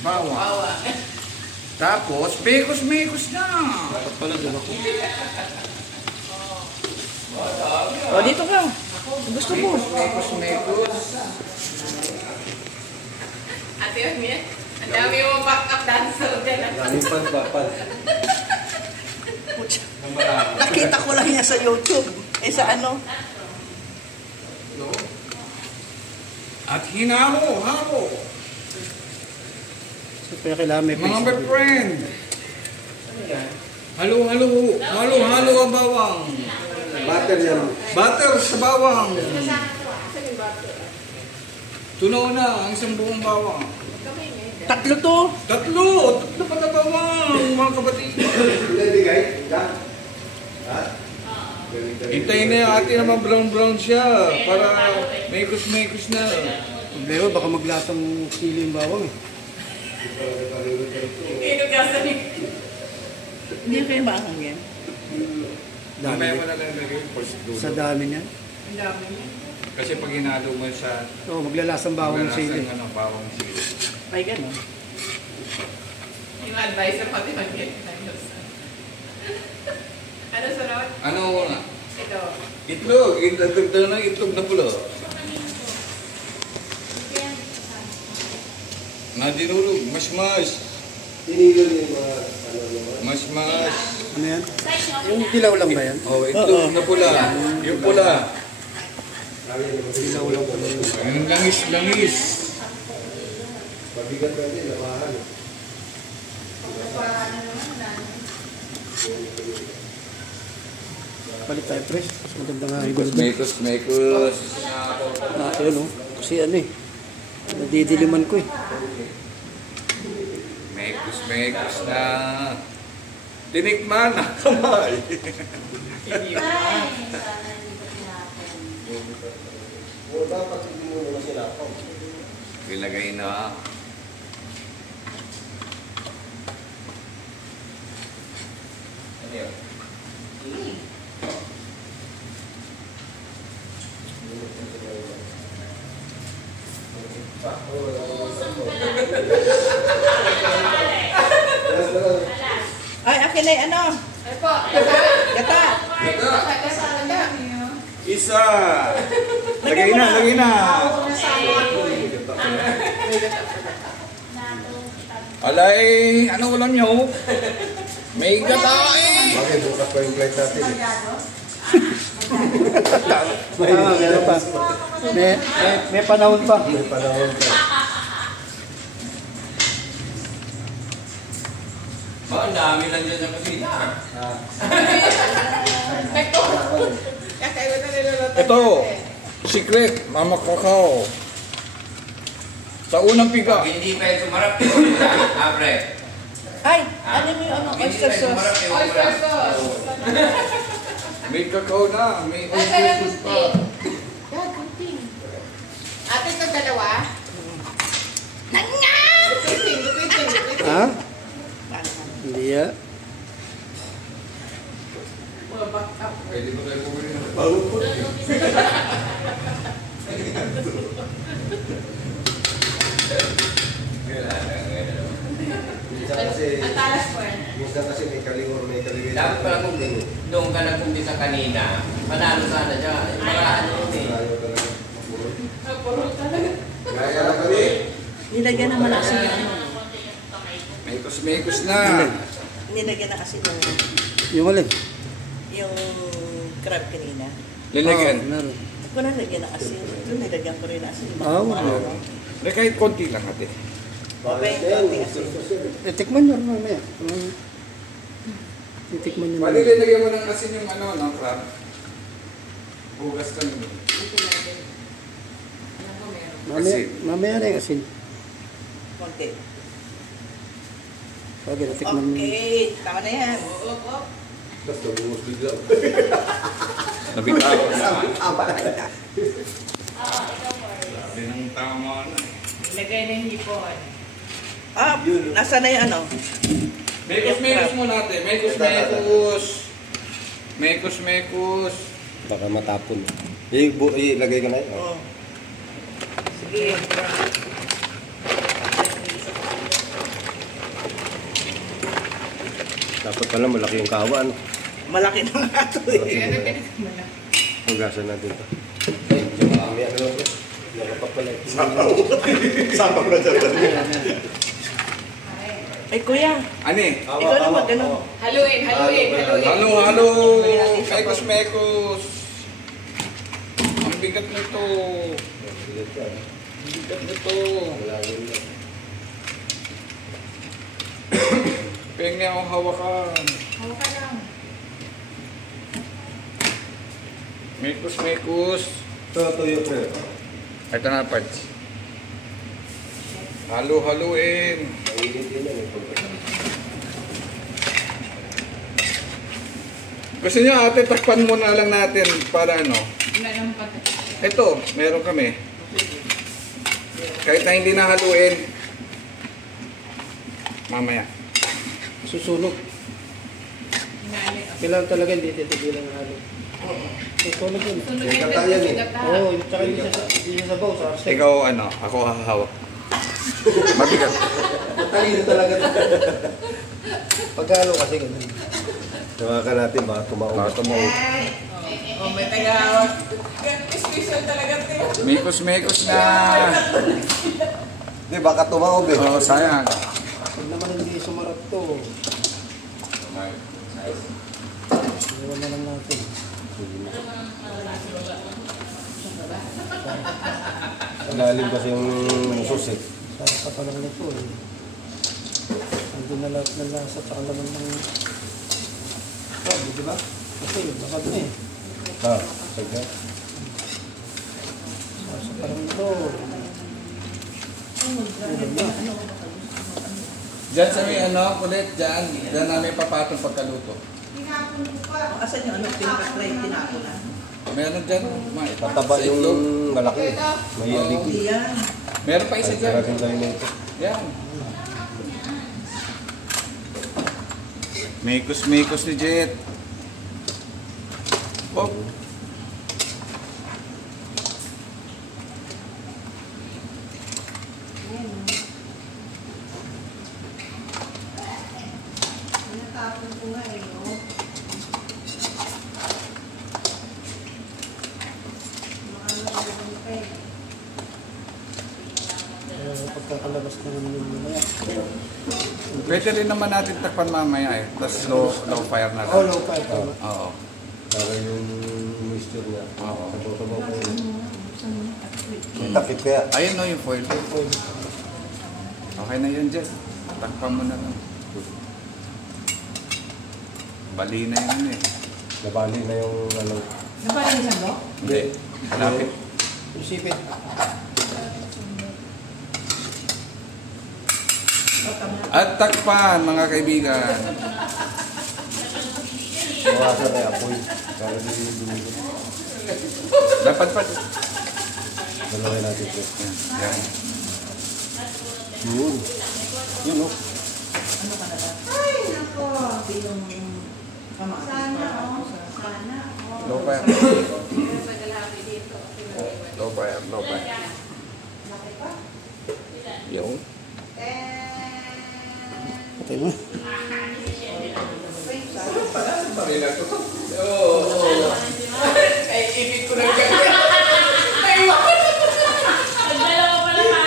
bawang. Tapos, mekos-mekos na. Dapat pala doon ako. O, dito ka. Gusto mo. Mekos-mekos. Ate yun yan. Ang dami yung back-up dancer dyan. Daming pan-papal. Nakita ko lang yan sa YouTube. Eh, sa ano? At hinaro-haro. Kaya kailangan may Mga my friend. Halo-halo. Halo-halo ang bawang. Butter yan. Butter sa bawang. Tunaw na ang isang buong bawang. Tatlo to. Tatlo pa na bawang, mga kapatid. Hintayin na yung ate naman brown-brown siya para mekos-mekos na. Problema, baka maglasang sili yung bawang eh. Inugasan ni. Hindi kayo maangang yan. Mamaya mo na lang lagay first dulo. Sa dami niya. Ang dami niya. Kasi pag hinalo mo sa Oo, maglalasang bawang yung sili. bawang sili. Ay, gano'n. Yung advisor pati mag-get. Ano sunod? Ano nga? Ito. Itlog. Itlog na itlog na pula. Na dinurog. Mas-mas. Tinigil yung mga Mas-mas. ano yan? Yung dilaw lang ba yan? Oh, itlog na pula. Yung pula. Dilaw lang pala yun. Yung langis-langis. Mabigat na din, namahan. Palit tayo, pre. Mas maganda nga yung gulo doon. Mekos. Yun, oh. Kasi ano eh. Nadidiliman ko eh. Mekos na. Tinikman na kamay. Dapat hindi mo naman sinapaw. Ilagay na. Ano yun? Ay, akin na ano? Ay po. Gata. Isa. Lagay na. Alay, ano ulam nyo? May gata eh. Bakit bukas pa yung flight natin eh. Meron pa. May panahon pa. May panahon pa. Oh, ang dami lang dyan sa kusina. Ito, secret, Mama Kakao. Sa unang piga. Hindi pa yung sumarap. Abre. Ay, ano mo yung ano? Oyster sauce. Oyster sauce. May kakao na, may Ay, kaya oyster pa. kunting. Ate, ito dalawa? Nanga! Kunting. Ha? Hindi ya. Pwede ba tayo bumili ng Ang talas po yan. Minsan kasi may kaliwor, may kaliwit. Dapat pala kung doon ka nag-umpisa kanina, panalo sana dyan. Yung mga ano yun eh. Ayaw talaga. Puro talaga. Kaya na kami. Nilagyan naman asin yung ano. Mekos na. Nilagyan na asin Yung alin? yung crab kanina. Lilagyan. Meron. Ako na lagyan ng asin. Ito nilagyan ko rin asin. Wala. Kahit konti lang ate. Okay, konting asin. Tikman nyo mamaya. Titikman nyo Pwede mamaya. lilagyan mo ng asin yung ano, ng crab. Bugas ka nyo. Mamaya na yung asin. Konti. Okay, tikman nyo. Okay, tama na yan. Basta bumus bigla. Nabitaw. Aba na. Sabi ng tama na. Ilagay na yung hipon. Ah, nasa na yung ano? Mekos mo natin. Mekos. Baka matapon. Ilagay ka na yun. Oo. Sige. Dapat pala malaki yung kawan. Malaki na nga ito eh. Hugasan natin ito. Ay kuya, Ani? ikaw na mag-ano. Haluin. Halo. Mekos. Ang bigat nito. Pengen akong hawakan. Hawakan lang. Mekos. Tuyo, pre. Ito na, Pards. Haluin. Gusto niyo ate, takpan muna lang natin para ano. Ito, meron kami. Kahit na hindi nahaluin. Mamaya. Susunog. Kailangan talaga hindi titigilan ng halo. Susunog yun. Oo, tsaka hindi siya sabaw sa arsa. Ikaw ano, ako hahawak. Mabigat. Talino talaga. Pag-halo kasi ganun. Tawakan natin, baka tumaong. Baka tumuog. Oh, may tagawag. Special talaga ito. Mekos na. Hindi, baka tumaog eh. Oh, sayang. Pag naman hindi sumarap to, iwan na lang natin. Lalim kasi yung sus eh. Sarap pa pala nito eh. Hindi na lahat ng lasa tsaka laman ng di ba? Kasi basag na eh. Sagda. Sarap parang ito. Ulam na. Diyan sa may ano, kulit, diyan namin papatong pagkaluto. Asan yung ano, tinako na? Meron dyan, Mataba sa yung itlog. malaki. May alig. Yan. Meron pa isa dyan. Natin tayo na ito. Yan. Mekos ni Jet. Oh. Pagkakalabas na naman yung mamaya. Pwede rin naman natin takpan mamaya eh. Tapos low fire na lang. Oh, low fire. Tama. Oo. Para yung moisture niya. Oo. Sabaw-sabaw pa yun. May takip kaya. Ayun no, yung foil. Okay na yun, Jet. Takpan mo na lang. Bali na yun eh. Nabali na yung ano. Napalinisan mo? Hindi. Malapit. Yung sipit. At takpan, mga kaibigan. Bawasan na yung apoy. Para di lumigod. Dapat pa. Dalawin natin ito. Yan. Yun. Yun o. Low fire. Low fire. Yung. Patay mo. Barila ko to.